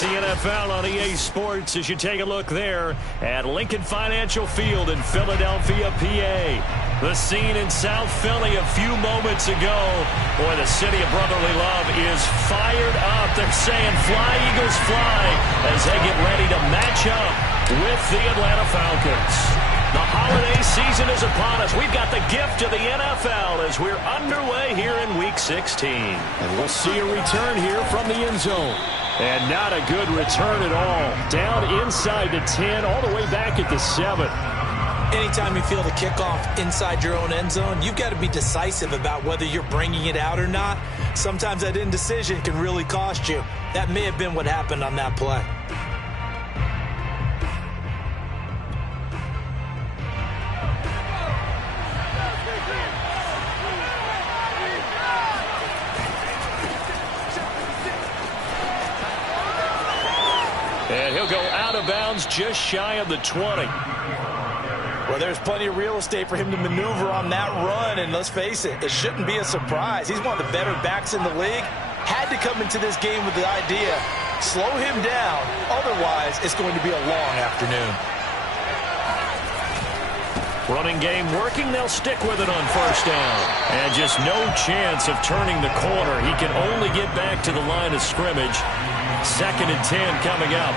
It's the NFL on EA Sports as you take a look there at Lincoln Financial Field in Philadelphia, PA. The scene in South Philly a few moments ago. Boy, the city of brotherly love is fired up. They're saying fly, Eagles, fly, as they get ready to match up with the Atlanta Falcons. The holiday season is upon us. We've got the gift of the NFL as we're underway here in Week 16. And we'll see a return here from the end zone. And not a good return at all. Down inside the 10, all the way back at the 7. Anytime you feel the kickoff inside your own end zone, you've got to be decisive about whether you're bringing it out or not. Sometimes that indecision can really cost you. That may have been what happened on that play. And he'll go out of bounds just shy of the 20. Well, there's plenty of real estate for him to maneuver on that run, and let's face it, it shouldn't be a surprise. He's one of the better backs in the league. Had to come into this game with the idea, slow him down, otherwise it's going to be a long afternoon. Running game working, they'll stick with it on first down. And just no chance of turning the corner. He can only get back to the line of scrimmage. 2nd and 10 coming up.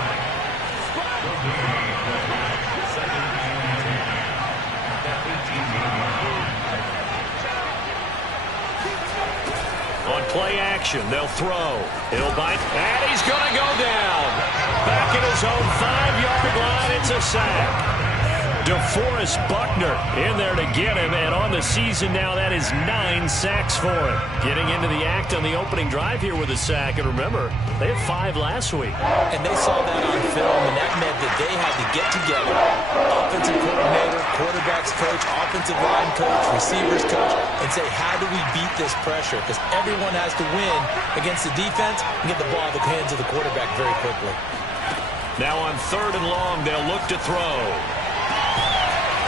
On play action, they'll throw. He'll bite, and he's going to go down. Back at his own 5-yard line, it's a sack. DeForest Buckner in there to get him, and on the season now, that is 9 sacks for him. Getting into the act on the opening drive here with a sack, and remember, they had 5 last week. And they saw that on film, and that meant that they had to get together. Offensive coordinator, quarterbacks coach, offensive line coach, receivers coach, and say, how do we beat this pressure? Because everyone has to win against the defense and get the ball in the hands of the quarterback very quickly. Now on 3rd and long, they'll look to throw.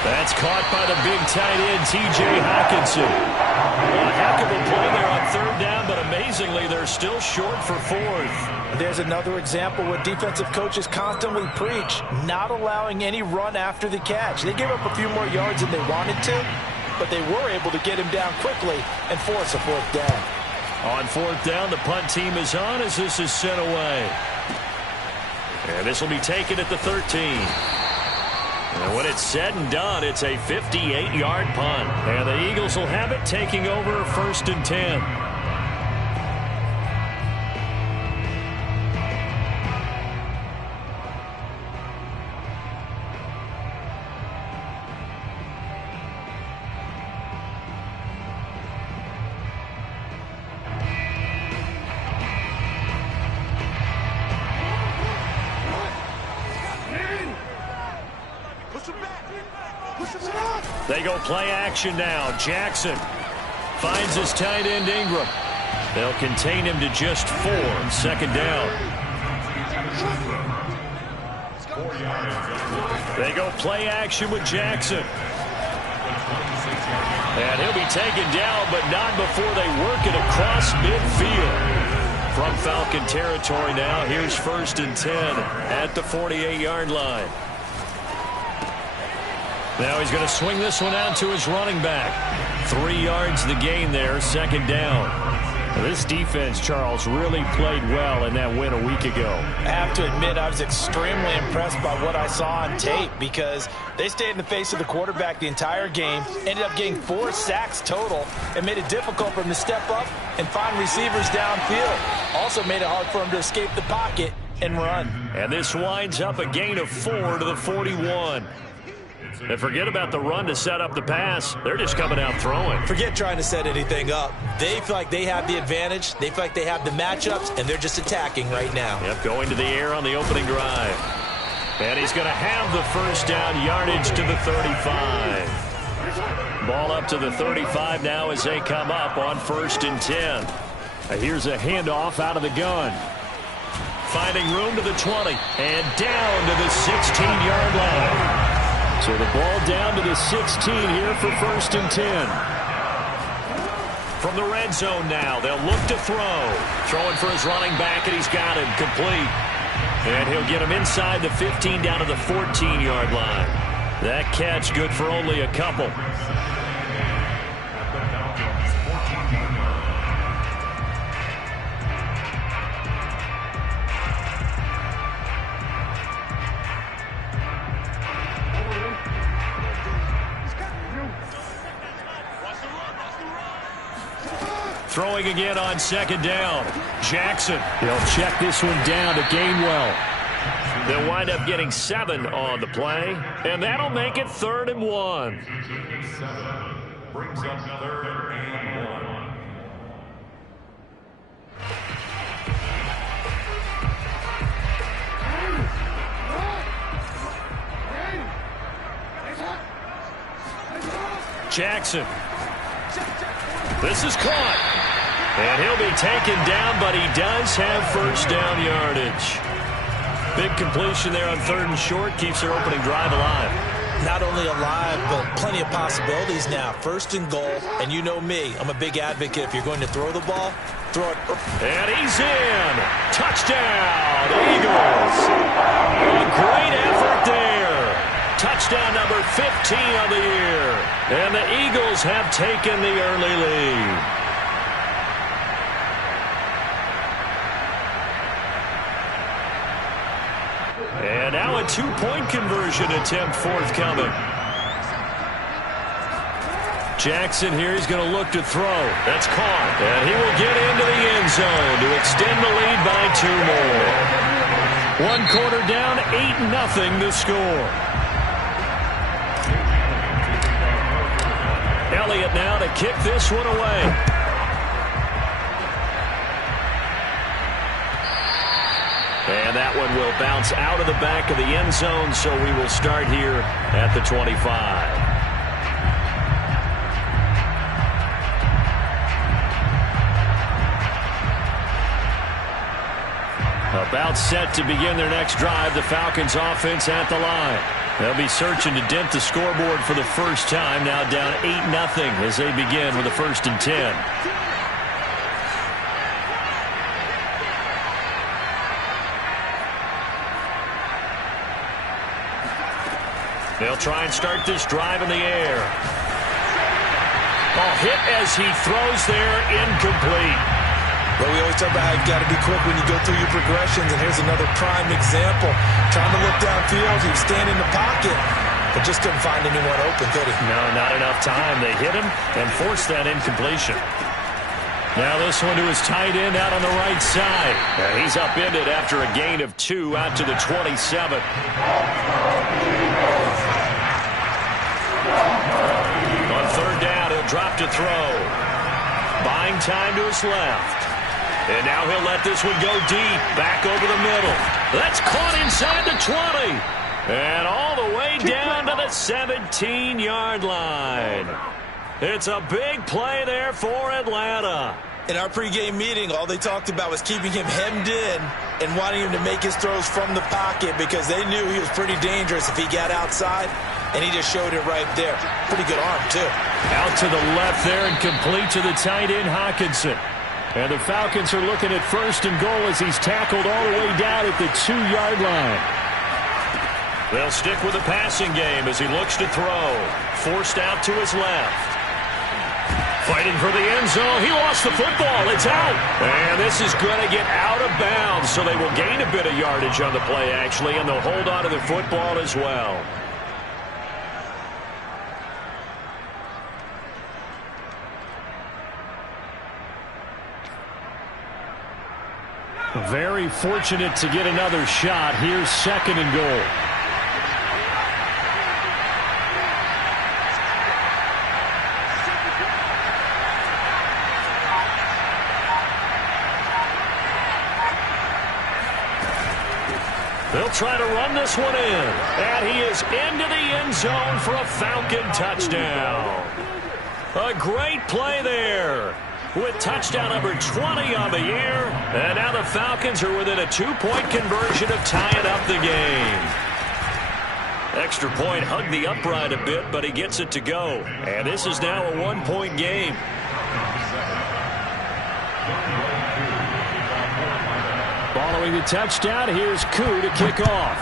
That's caught by the big tight end, T.J. Hockenson. Well, a heck of a play there on 3rd down, but amazingly, they're still short for 4th. There's another example where defensive coaches constantly preach, not allowing any run after the catch. They gave up a few more yards than they wanted to, but they were able to get him down quickly and force a 4th down. On 4th down, the punt team is on as this is sent away. And this will be taken at the 13. And when it's said and done, it's a 58-yard punt. And the Eagles will have it, taking over 1st and 10. They go play action now. Jackson finds his tight end Ingram. They'll contain him to just 4. 2nd down. They go play action with Jackson. And he'll be taken down, but not before they work it across midfield. From Falcon territory now, here's 1st and 10 at the 48-yard line. Now he's going to swing this one out to his running back. 3 yards the gain there, 2nd down. Now this defense, Charles, really played well in that win a week ago. I have to admit, I was extremely impressed by what I saw on tape because they stayed in the face of the quarterback the entire game, ended up getting 4 sacks total, and made it difficult for him to step up and find receivers downfield. Also made it hard for him to escape the pocket and run. And this winds up a gain of 4 to the 41. And forget about the run to set up the pass. They're just coming out throwing. Forget trying to set anything up. They feel like they have the advantage. They feel like they have the matchups, and they're just attacking right now. Yep, going to the air on the opening drive. And he's going to have the 1st down, yardage to the 35. Ball up to the 35 now as they come up on 1st and 10. Here's a handoff out of the gun. Finding room to the 20 and down to the 16-yard line. So the ball down to the 16 here for 1st and 10. From the red zone now, they'll look to throw. Throwing for his running back, and he's got him complete. And he'll get him inside the 15 down to the 14-yard line. That catch good for only a couple. Throwing again on second down. Jackson. He'll check this one down to Gainwell. They'll wind up getting 7 on the play, and that'll make it 3rd and 1. Brings up 3rd and 1. Jackson. This is caught. And he'll be taken down, but he does have first down yardage. Big completion there on 3rd and short. Keeps their opening drive alive. Not only alive, but plenty of possibilities now. 1st and goal, and you know me. I'm a big advocate. If you're going to throw the ball, throw it. And he's in. Touchdown, Eagles. A great effort there. Touchdown number 15 of the year. And the Eagles have taken the early lead. And now a 2-point conversion attempt forthcoming. Jackson here is going to look to throw. That's caught. And he will get into the end zone to extend the lead by 2 more. 1 quarter down, 8-0 the score. Elliott now to kick this one away. And that one will bounce out of the back of the end zone, so we will start here at the 25. About set to begin their next drive, the Falcons offense at the line. They'll be searching to dent the scoreboard for the first time, now down 8-0 as they begin with a 1st and 10. They'll try and start this drive in the air. Oh, hit as he throws there, incomplete. But we always talk about how you've got to be quick when you go through your progressions, and here's another prime example. Trying to look downfield, he was standing in the pocket, but just couldn't find anyone open, could he? No, not enough time. They hit him and forced that incompletion. Now this one to his tight end out on the right side. And he's upended after a gain of 2 out to the 27. On 3rd down, he'll drop to throw. Buying time to his left. And now he'll let this one go deep, back over the middle. That's caught inside the 20. And all the way down to the 17-yard line. It's a big play there for Atlanta. In our pregame meeting, all they talked about was keeping him hemmed in and wanting him to make his throws from the pocket because they knew he was pretty dangerous if he got outside, and he just showed it right there. Pretty good arm, too. Out to the left there and complete to the tight end, Hockenson. And the Falcons are looking at 1st and goal as he's tackled all the way down at the 2-yard line. They'll stick with the passing game as he looks to throw. Forced out to his left. Fighting for the end zone. He lost the football. It's out. And this is going to get out of bounds, so they will gain a bit of yardage on the play, actually, and they'll hold on to the football as well. Very fortunate to get another shot. Here's 2nd and goal. They'll try to run this one in. And he is into the end zone for a Falcon touchdown. A great play there, with touchdown number 20 on the year. And now the Falcons are within a 2-point conversion of tying up the game. Extra point hugged the upright a bit, but he gets it to go. And this is now a 1-point game. Following the touchdown, here's Koo to kick off.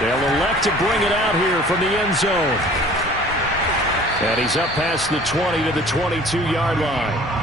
They'll elect to bring it out here from the end zone. And he's up past the 20 to the 22-yard line.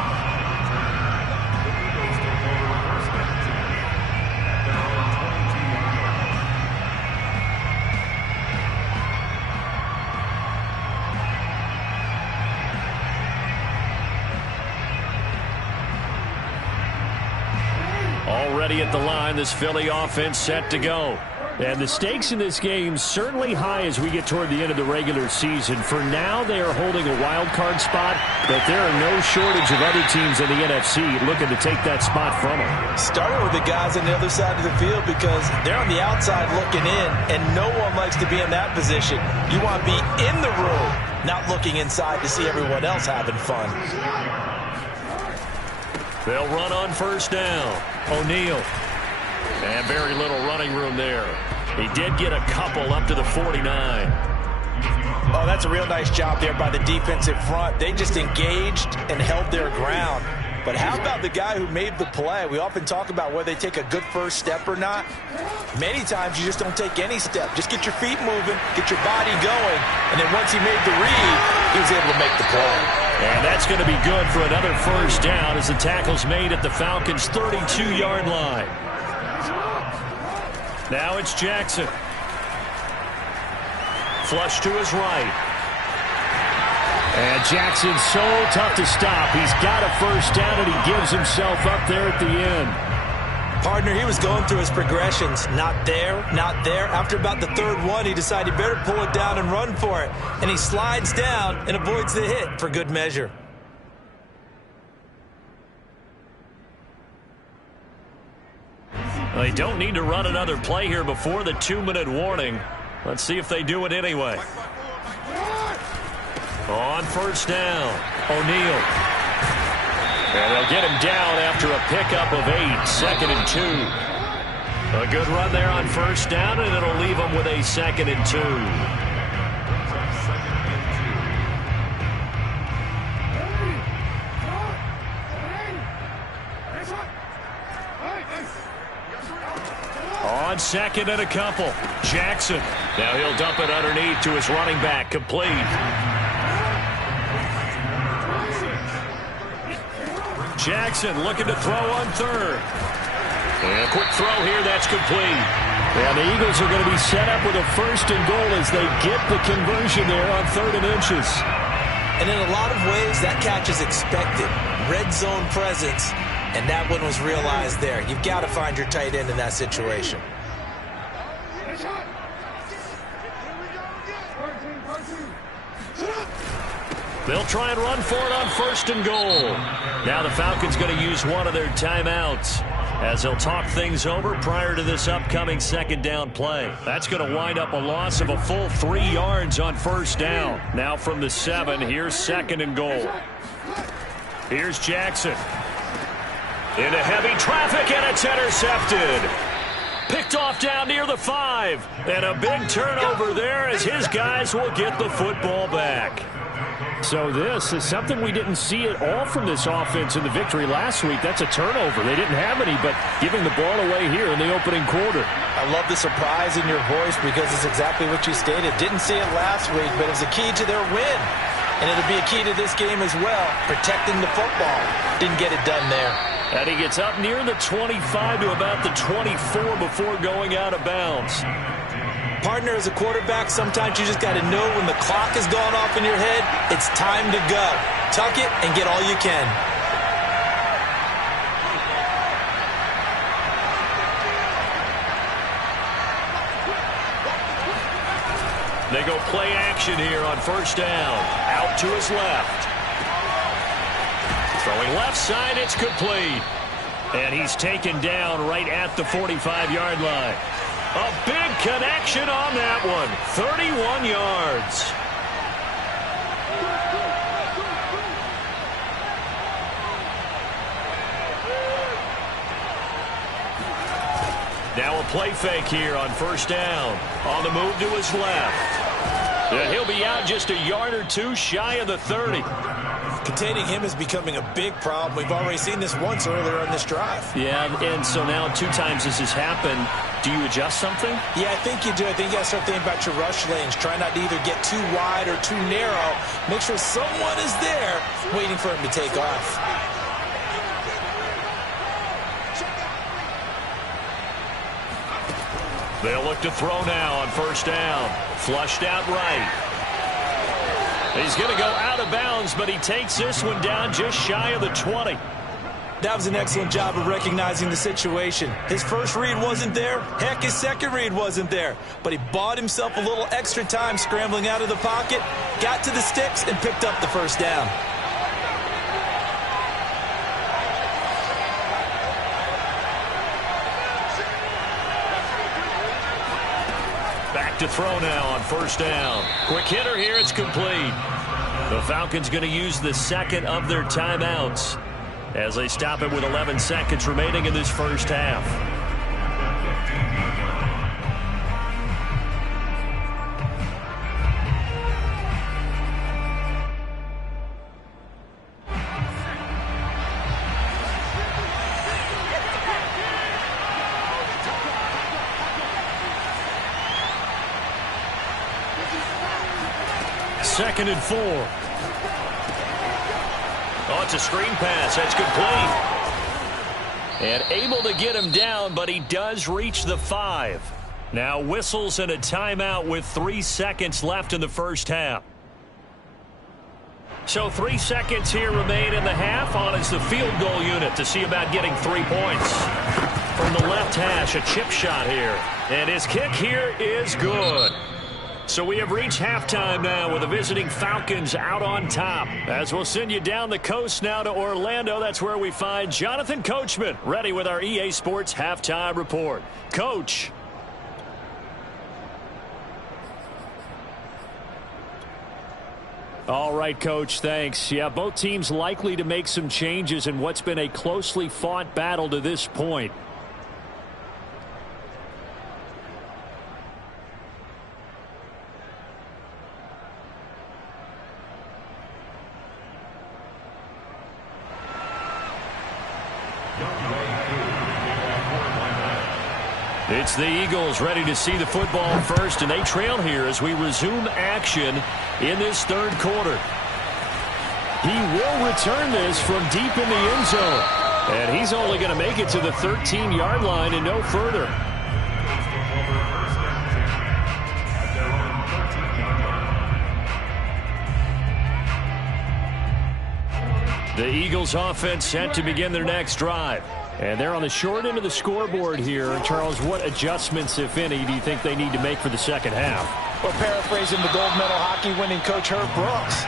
Already at the line, this Philly offense set to go. And the stakes in this game certainly high as we get toward the end of the regular season. For now, they are holding a wild card spot, but there are no shortage of other teams in the NFC looking to take that spot from them. Starting with the guys on the other side of the field because they're on the outside looking in, and no one likes to be in that position. You want to be in the room, not looking inside to see everyone else having fun. They'll run on first down. O'Neal. And very little running room there. He did get a couple up to the 49. Oh, that's a real nice job there by the defensive front. They just engaged and held their ground. But how about the guy who made the play? We often talk about whether they take a good first step or not. Many times you just don't take any step. Just get your feet moving, get your body going, and then once he made the read, he was able to make the play. And that's going to be good for another first down as the tackle's made at the Falcons' 32-yard line. Now it's Jackson. Flush to his right. And Jackson's so tough to stop. He's got a first down, and he gives himself up there at the end. Partner, he was going through his progressions. Not there, not there. After about the third one, he decided he better pull it down and run for it. And he slides down and avoids the hit for good measure. They don't need to run another play here before the 2-minute warning. Let's see if they do it anyway. On first down, O'Neal. And they'll get him down after a pickup of 8, 2nd and 2. A good run there on first down, and it'll leave them with a 2nd and 2. On 2nd and a couple, Jackson. Now he'll dump it underneath to his running back, complete. Jackson looking to throw on 3rd. And a quick throw here, that's complete. And the Eagles are going to be set up with a 1st and goal as they get the conversion there on 3rd and inches. And in a lot of ways, that catch is expected. Red zone presence. And that one was realized there. You've got to find your tight end in that situation. They'll try and run for it on 1st and goal. Now the Falcons going to use one of their timeouts as they'll talk things over prior to this upcoming 2nd down play. That's going to wind up a loss of a full 3 yards on first down. Now from the 7, here's 2nd and goal. Here's Jackson. Into heavy traffic, and it's intercepted. Picked off down near the 5. And a big turnover there as his guys will get the football back. So this is something we didn't see at all from this offense in the victory last week. That's a turnover. They didn't have any, but giving the ball away here in the opening quarter. I love the surprise in your voice because it's exactly what you stated. Didn't see it last week, but it was a key to their win. And it'll be a key to this game as well, protecting the football. Didn't get it done there. And he gets up near the 25 to about the 24 before going out of bounds. Partner, as a quarterback, sometimes you just got to know when the clock has gone off in your head, it's time to go. Tuck it and get all you can. They go play action here on first down. Out to his left. Throwing left side, it's complete. And he's taken down right at the 45-yard line. A big connection on that one. 31 yards. Now a play fake here on first down. On the move to his left. And he'll be out just a yard or two shy of the 30. Containing him is becoming a big problem. We've already seen this once earlier on this drive. Yeah, and so now 2 times this has happened. Do you adjust something? Yeah, I think you do. I think you got to start thinking about your rush lanes. Try not to either get too wide or too narrow. Make sure someone is there waiting for him to take off. They'll look to throw now on first down. Flushed out right. He's going to go out of bounds, but he takes this one down just shy of the 20. That was an excellent job of recognizing the situation. His first read wasn't there. Heck, his second read wasn't there. But he bought himself a little extra time scrambling out of the pocket, got to the sticks, and picked up the first down. Back to throw now on first down. Quick hitter here, it's complete. The Falcons going to use the second of their timeouts as they stop it with 11 seconds remaining in this first half. Second and 4. Oh, it's a screen pass. That's complete. And able to get him down, but he does reach the 5. Now whistles and a timeout with 3 seconds left in the first half. So 3 seconds here remain in the half. On is the field goal unit to see about getting 3 points. From the left hash, a chip shot here. And his kick here is good. So we have reached halftime now with the visiting Falcons out on top. As we'll send you down the coast now to Orlando, that's where we find Jonathan Coachman ready with our EA Sports Halftime Report. Coach. All right, Coach, thanks. Yeah, both teams likely to make some changes in what's been a closely fought battle to this point. It's the Eagles ready to see the football first, and they trail here as we resume action in this third quarter. He will return this from deep in the end zone. And he's only going to make it to the 13-yard line and no further. The Eagles offense set to begin their next drive. And they're on the short end of the scoreboard here. Charles, what adjustments, if any, do you think they need to make for the second half? Well, paraphrasing the gold medal hockey winning coach Herb Brooks,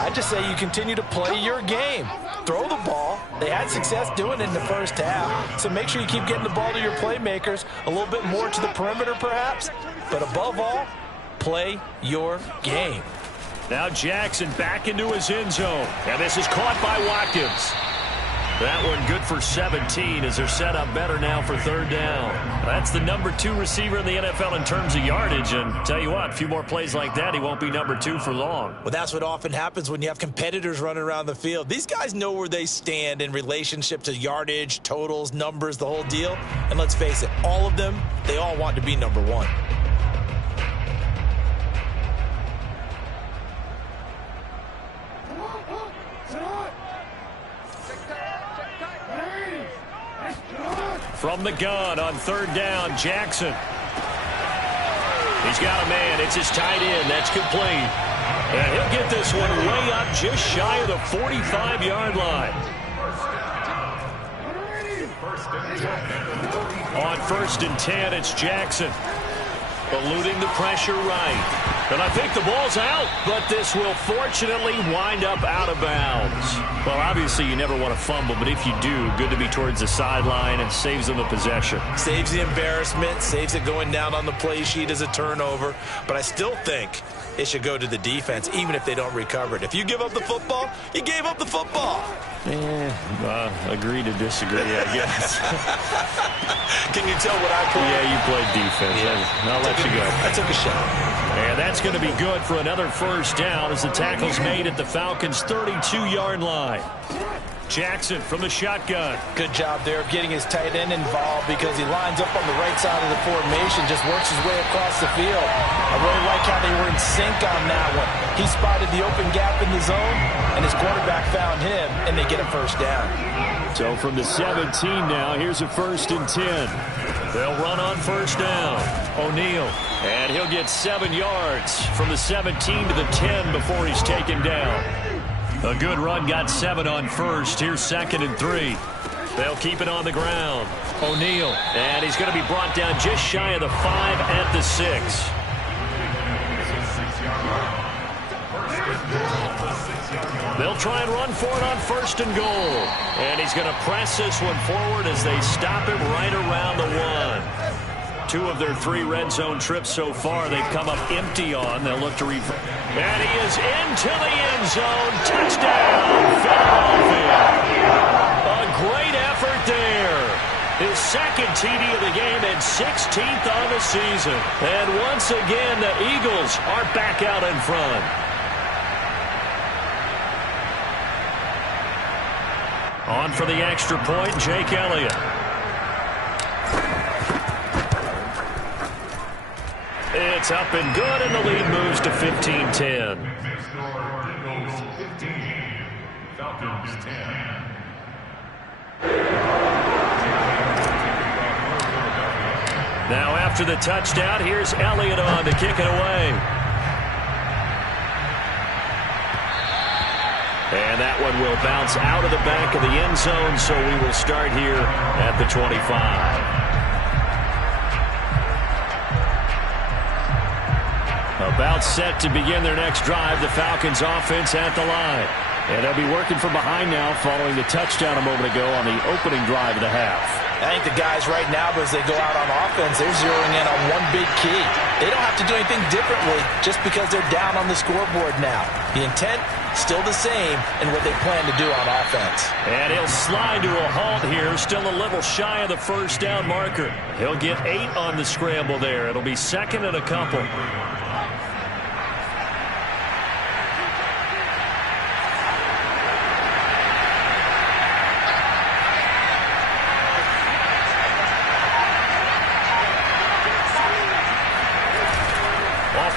I just say you continue to play your game. Throw the ball. They had success doing it in the first half, so make sure you keep getting the ball to your playmakers, a little bit more to the perimeter perhaps, but above all, play your game. Now Jackson back into his end zone, and this is caught by Watkins. That one good for 17 as they're set up better now for third down. That's the number 2 receiver in the NFL in terms of yardage. And tell you what, a few more plays like that, he won't be number 2 for long. Well, that's what often happens when you have competitors running around the field. These guys know where they stand in relationship to yardage, totals, numbers, the whole deal. And let's face it, all of them, they all want to be number 1. From the gun on third down, Jackson. He's got a man. It's his tight end. That's complete. And he'll get this one way up just shy of the 45-yard line. On first and 10, it's Jackson. Eluding the pressure right. And I think the ball's out, but this will fortunately wind up out of bounds. Well, obviously you never want to fumble, but if you do, good to be towards the sideline and saves them the possession. Saves the embarrassment, saves it going down on the play sheet as a turnover. But I still think it should go to the defense, even if they don't recover it. If you give up the football, you gave up the football. Agree to disagree, I guess. Can you tell what I played? Yeah, you played defense. Yeah. I'll let you go. I took a shot. And And that's going to be good for another first down as the tackle's made at the Falcons' 32-yard line. Jackson from the shotgun. Good job there of getting his tight end involved because he lines up on the right side of the formation, just works his way across the field. I really like how they were in sync on that one. He spotted the open gap in the zone, and his quarterback found him, and they get a first down. So from the 17 now, here's a 1st and 10. They'll run on first down. O'Neal, and he'll get 7 yards from the 17 to the 10 before he's taken down. A good run, got 7 on first. Here's 2nd and 3. They'll keep it on the ground. O'Neal, and he's going to be brought down just shy of the 5 at the 6. They'll try and run for it on 1st and goal. And he's going to press this one forward as they stop him right around the 1. 2 of their 3 red zone trips so far they've come up empty on. They'll look to reverse. And he is into the end zone. Touchdown, Philadelphia. A great effort there. His 2nd TD of the game and 16th on the season. And once again, the Eagles are back out in front. On for the extra point, Jake Elliott. It's up and good, and the lead moves to 15-10. Eagles 15, Falcons 10. Now after the touchdown, here's Elliott on to kick it away. And that one will bounce out of the back of the end zone, so we will start here at the 25. About set to begin their next drive, the Falcons offense at the line. And they'll be working from behind now following the touchdown a moment ago on the opening drive of the half. I think the guys right now, as they go out on offense, they're zeroing in on one big key. They don't have to do anything differently just because they're down on the scoreboard now. The intent, still the same in what they plan to do on offense. And he'll slide to a halt here, still a little shy of the first down marker. He'll get 8 on the scramble there. It'll be 2nd and a couple.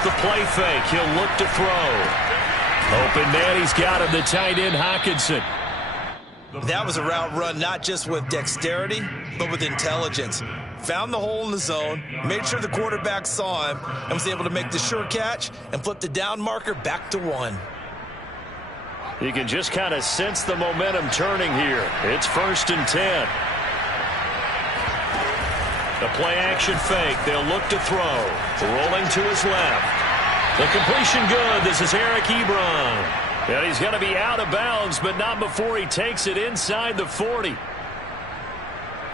The play fake. He'll look to throw. Open man, he's got him, the tight end, Hockenson. That was a route run not just with dexterity, but with intelligence. Found the hole in the zone, made sure the quarterback saw him, and was able to make the sure catch and flip the down marker back to 1. You can just kind of sense the momentum turning here. It's 1st and 10. The play action fake. They'll look to throw. Rolling to his left. The completion good. This is Eric Ebron. And he's going to be out of bounds, but not before he takes it inside the 40.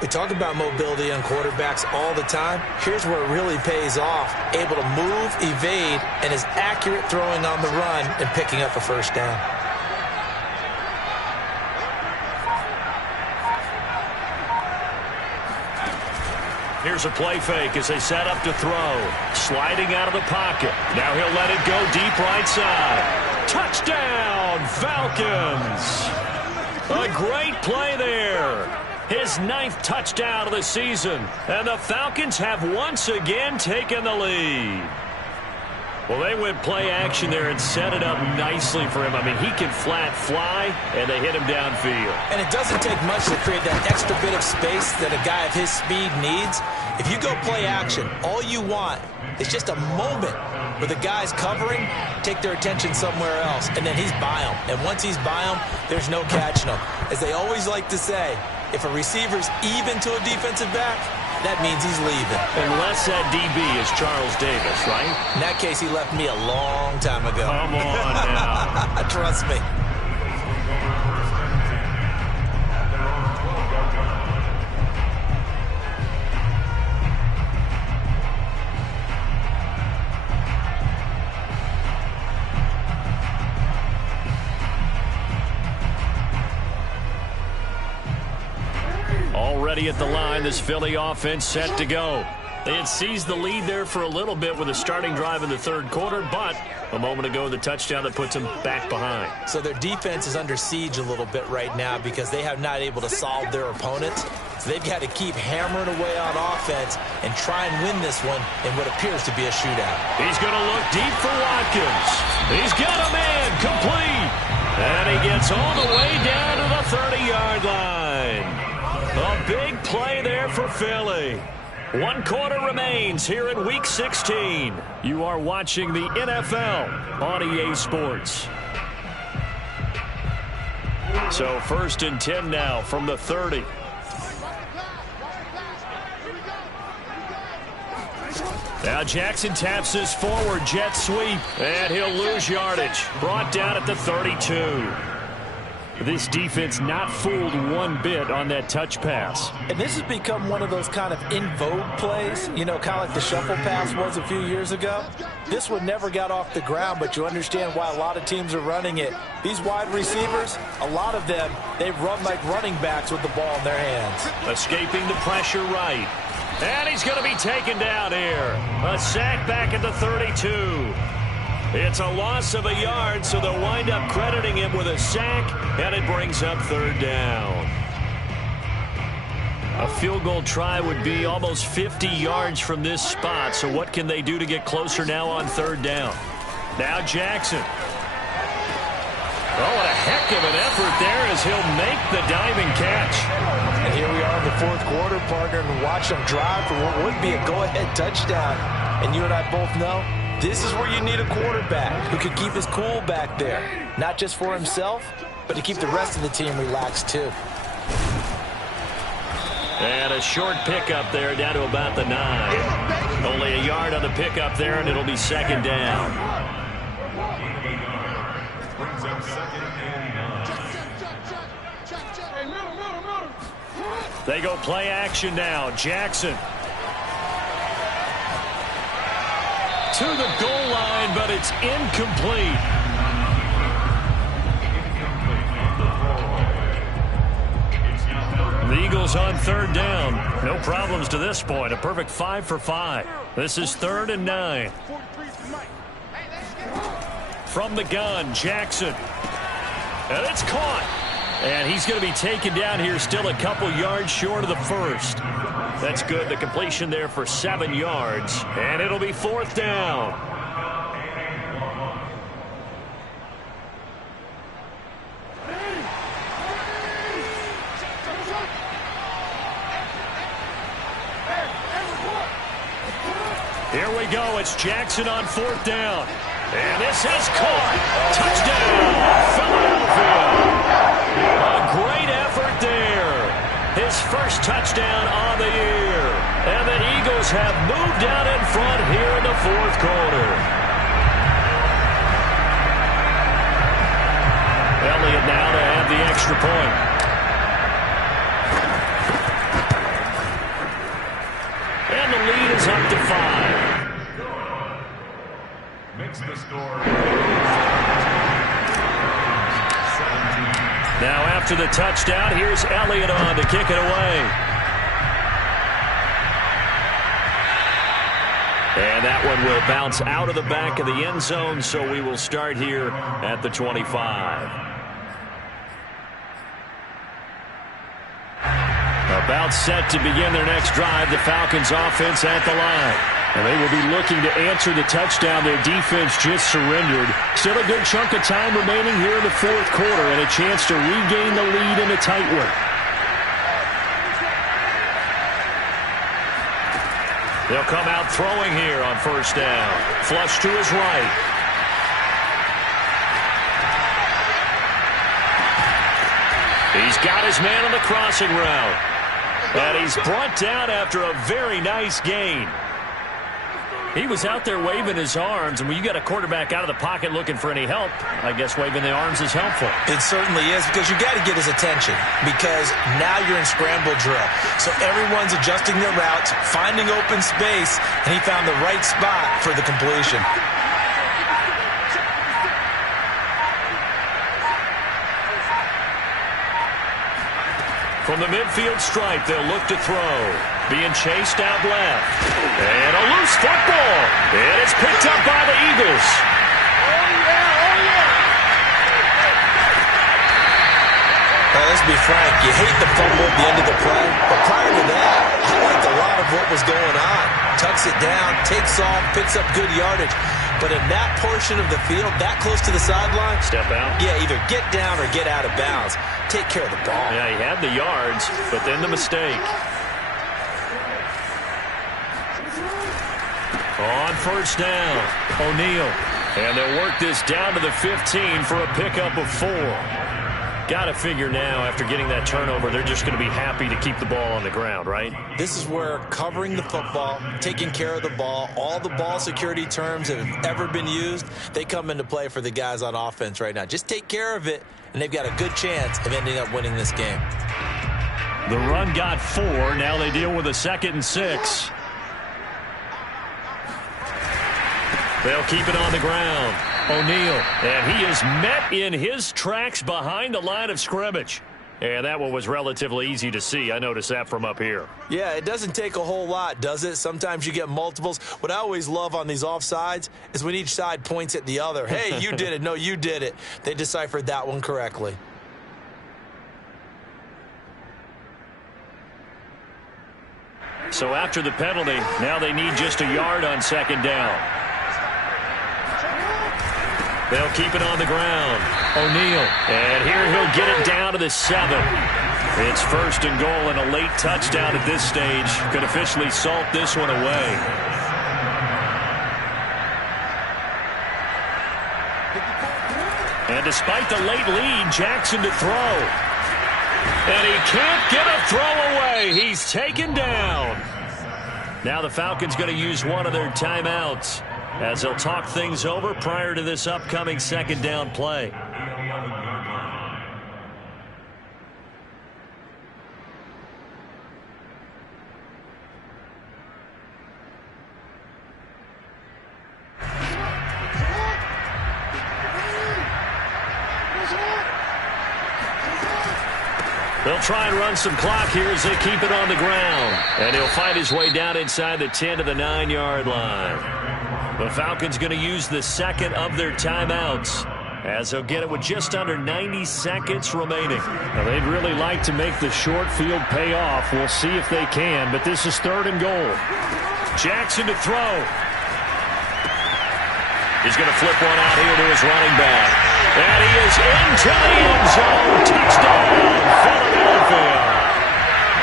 We talk about mobility on quarterbacks all the time. Here's where it really pays off. Able to move, evade, and is accurate throwing on the run and picking up a first down. Here's a play fake as they set up to throw. Sliding out of the pocket. Now he'll let it go deep right side. Touchdown, Falcons! A great play there. His 9th touchdown of the season. And the Falcons have once again taken the lead. Well, they went play action there and set it up nicely for him. I mean, he can flat fly, and they hit him downfield. And it doesn't take much to create that extra bit of space that a guy of his speed needs. If you go play action, all you want is just a moment where the guys covering take their attention somewhere else, and then he's by them. And once he's by them, there's no catching them. As they always like to say, if a receiver's even to a defensive back, that means he's leaving. Unless that DB is Charles Davis, right? In that case, he left me a long time ago. Come on now. Trust me. Already at the line, this Philly offense set to go. They had seized the lead there for a little bit with a starting drive in the third quarter, but a moment ago, the touchdown that puts them back behind. So their defense is under siege a little bit right now because they have not able to solve their opponent. So they've got to keep hammering away on offense and try and win this one in what appears to be a shootout. He's going to look deep for Watkins. He's got a man complete. And he gets all the way down to the 30-yard line. A big play there for Philly. 1 quarter remains here in Week 16. You are watching the NFL on EA Sports. So 1st and 10 now from the 30. Now Jackson taps this forward jet sweep, and he'll lose yardage. Brought down at the 32. This defense not fooled one bit on that touch pass. And this has become one of those kind of in vogue plays, you know, kind of like the shuffle pass was a few years ago. This one never got off the ground, but you understand why a lot of teams are running it. These wide receivers, a lot of them, they run like running backs with the ball in their hands. Escaping the pressure right. And he's going to be taken down here. A sack back at the 32. It's a loss of a yard, so they'll wind up crediting him with a sack, and it brings up 3rd down. A field goal try would be almost 50 yards from this spot, so what can they do to get closer now on 3rd down? Now Jackson. Oh, what a heck of an effort there as he'll make the diving catch. And here we are in the 4th quarter, partner, and watch them drive for what would be a go-ahead touchdown. And you and I both know this is where you need a quarterback who can keep his cool back there. Not just for himself, but to keep the rest of the team relaxed too. And a short pickup there down to about the 9. Only a yard on the pickup there, and it'll be 2nd down. Brings up 2nd and 9. They go play action now. Jackson. To the goal line, but it's incomplete. The Eagles on 3rd down. No problems to this point. A perfect 5 for 5. This is 3rd and 9. From the gun, Jackson. And it's caught. And he's going to be taken down here still a couple yards short of the 1st. That's good. The completion there for 7 yards. And it'll be 4th down. Here we go. It's Jackson on 4th down. And this is caught. Touchdown, Philadelphia. A great effort there. His first touchdown on the year. And the Eagles have moved out in front here in the 4th quarter. Elliott now to add the extra point. And the lead is up to 5. Makes the score. Now after the touchdown, here's Elliott on to kick it away. And that one will bounce out of the back of the end zone, so we will start here at the 25. About set to begin their next drive, the Falcons offense at the line. And they will be looking to answer the touchdown their defense just surrendered. Still a good chunk of time remaining here in the 4th quarter and a chance to regain the lead in a tight one. They'll come out throwing here on 1st down. Flush to his right. He's got his man on the crossing route. And he's brought down after a very nice gain. He was out there waving his arms, and when you got a quarterback out of the pocket looking for any help, I guess waving the arms is helpful. It certainly is, because you got to get his attention, because now you're in scramble drill. So everyone's adjusting their routes, finding open space, and he found the right spot for the completion. From the midfield stripe, they'll look to throw. being chased out left. And a loose football. And it's picked up by the Eagles. Let's be frank, you hate the fumble at the end of the play, but prior to that, I liked a lot of what was going on. Tucks it down, takes off, picks up good yardage. But in that portion of the field, that close to the sideline, step out. Yeah, either get down or get out of bounds. Take care of the ball. Yeah, he had the yards, but then the mistake. On first down, O'Neal. And they'll work this down to the 15 for a pickup of 4. Got to figure now, after getting that turnover, they're just going to be happy to keep the ball on the ground, right? This is where covering the football, taking care of the ball, all the ball security terms that have ever been used, they come into play for the guys on offense right now. Just take care of it, and they've got a good chance of ending up winning this game. The run got 4. Now they deal with a 2nd and 6. They'll keep it on the ground. O'Neal, and he is met in his tracks behind the line of scrimmage. And that one was relatively easy to see. I noticed that from up here. Yeah, it doesn't take a whole lot, does it? Sometimes you get multiples. What I always love on these offsides is when each side points at the other. Hey, you did it. No, you did it. They deciphered that one correctly. So after the penalty, now they need just a yard on 2nd down. They'll keep it on the ground. O'Neal. And here he'll get it down to the 7. It's 1st and goal and a late touchdown at this stage. Could officially salt this one away. And despite the late lead, Jackson to throw. And he can't get a throw away. He's taken down. Now the Falcons going to use one of their timeouts as they'll talk things over prior to this upcoming 2nd down play. They'll try and run some clock here as they keep it on the ground. And he'll fight his way down inside the 10 to the 9-yard line. The Falcons going to use the 2nd of their timeouts as they'll get it with just under 90 seconds remaining. Now, they'd really like to make the short field pay off. We'll see if they can, but this is 3rd and goal. Jackson to throw. He's going to flip one out here to his running back. And he is into the end zone. Touchdown, Philadelphia.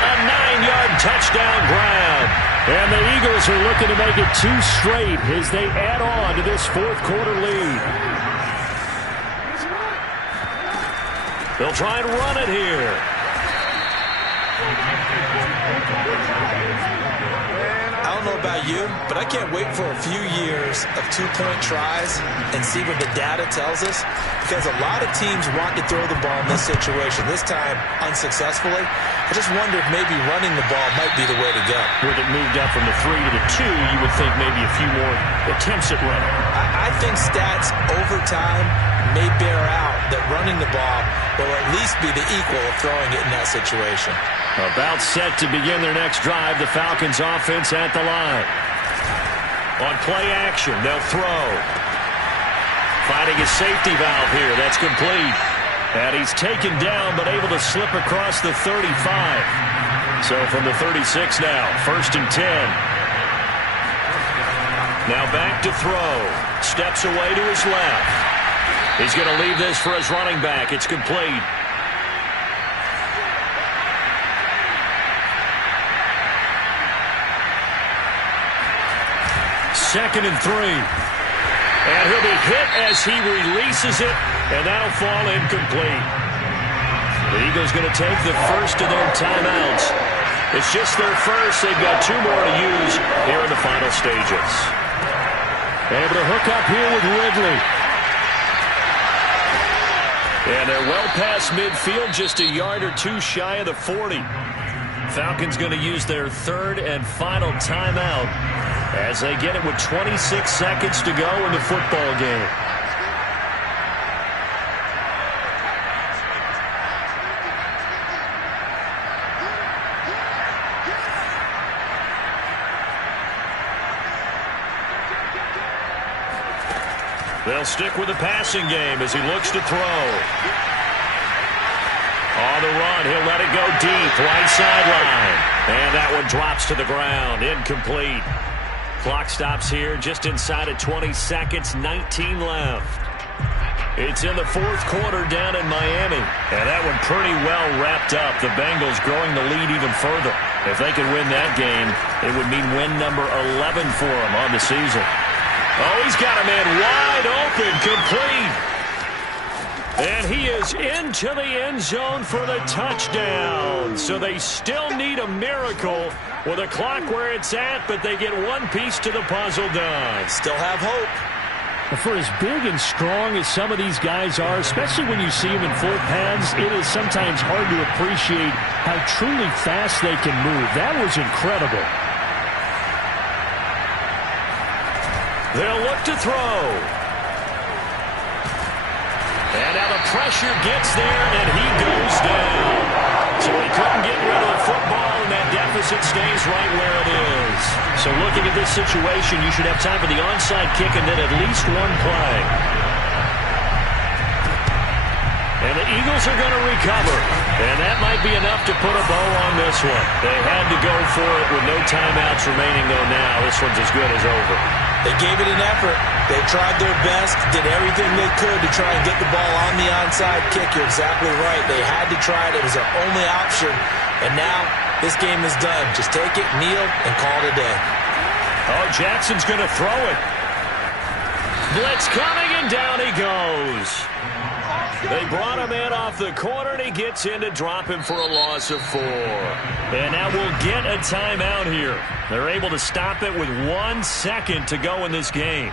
A 9-yard touchdown grab. And the Eagles are looking to make it 2 straight as they add on to this 4th quarter lead. They'll try and run it here. I don't know about you, but I can't wait for a few years of 2-point tries and see what the data tells us, because a lot of teams want to throw the ball in this situation, this time unsuccessfully. I just wonder if maybe running the ball might be the way to go. With it moved up from the 3 to the 2, you would think maybe a few more attempts at running. I think stats over time may bear out that running the ball will at least be the equal of throwing it in that situation. About set to begin their next drive, the Falcons offense at the line. On play action, they'll throw. Finding his safety valve here, that's complete. And he's taken down but able to slip across the 35. So from the 36 now, 1st and 10. Now back to throw. Steps away to his left. He's going to leave this for his running back. It's complete. Second and 3. And he'll be hit as he releases it, and that'll fall incomplete. The Eagles going to take the 1st of their timeouts. It's just their 1st. They've got 2 more to use here in the final stages. Able to hook up here with Ridley. And they're well past midfield, just a yard or 2 shy of the 40. Falcons going to use their 3rd and final timeout as they get it with 26 seconds to go in the football game. They'll stick with the passing game as he looks to throw. On the run, he'll let it go deep, right sideline. And that one drops to the ground, incomplete. Clock stops here just inside of 20 seconds, 19 left. It's in the fourth quarter down in Miami. And that one pretty well wrapped up. The Bengals growing the lead even further. If they could win that game, it would mean win number 11 for them on the season. Oh, he's got a man wide open, complete. And he is into the end zone for the touchdown. So they still need a miracle with a clock where it's at, but they get one piece to the puzzle done. Still have hope. For as big and strong as some of these guys are, especially when you see them in full pads, it is sometimes hard to appreciate how truly fast they can move. That was incredible. They'll look to throw. And now the pressure gets there, and he goes down. So he couldn't get rid of the football, and that deficit stays right where it is. So looking at this situation, you should have time for the onside kick and then at least one play. And the Eagles are going to recover. And that might be enough to put a bow on this one. They had to go for it with no timeouts remaining, though now this one's as good as over. They gave it an effort. They tried their best, did everything they could to try and get the ball on the onside kick. You're exactly right. They had to try it. It was their only option. And now this game is done. Just take it, kneel, and call it a day. Oh, Jackson's going to throw it. Blitz coming, and down he goes. They brought him in off the corner, and he gets in to drop him for a loss of 4. And now we'll get a timeout here. They're able to stop it with 1 second to go in this game.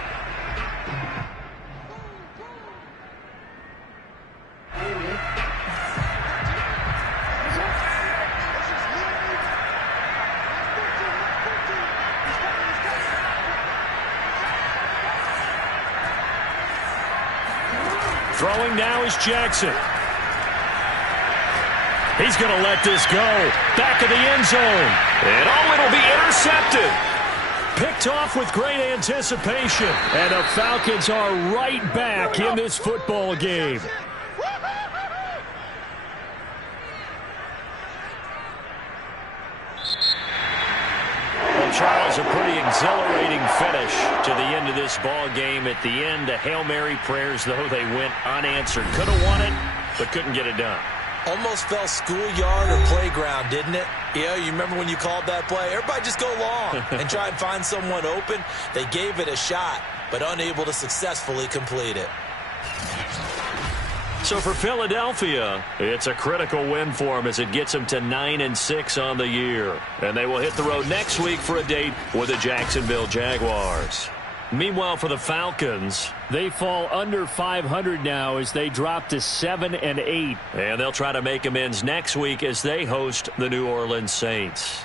Throwing now is Jackson. He's going to let this go. Back of the end zone. And oh, it'll be intercepted. Picked off with great anticipation. And the Falcons are right back in this football game. Well, Charles, a pretty exhilarating finish to the end of this ball game. At the end, the Hail Mary prayers, though, they went unanswered. Could have won it, but couldn't get it done. Almost fell schoolyard or playground, didn't it? Yeah, you remember when you called that play? Everybody just go long and try and find someone open. They gave it a shot, but unable to successfully complete it. So for Philadelphia, it's a critical win for them as it gets them to 9-6 on the year. And they will hit the road next week for a date with the Jacksonville Jaguars. Meanwhile, for the Falcons, they fall under 500 now as they drop to 7-8. And they'll try to make amends next week as they host the New Orleans Saints.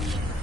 Yeah.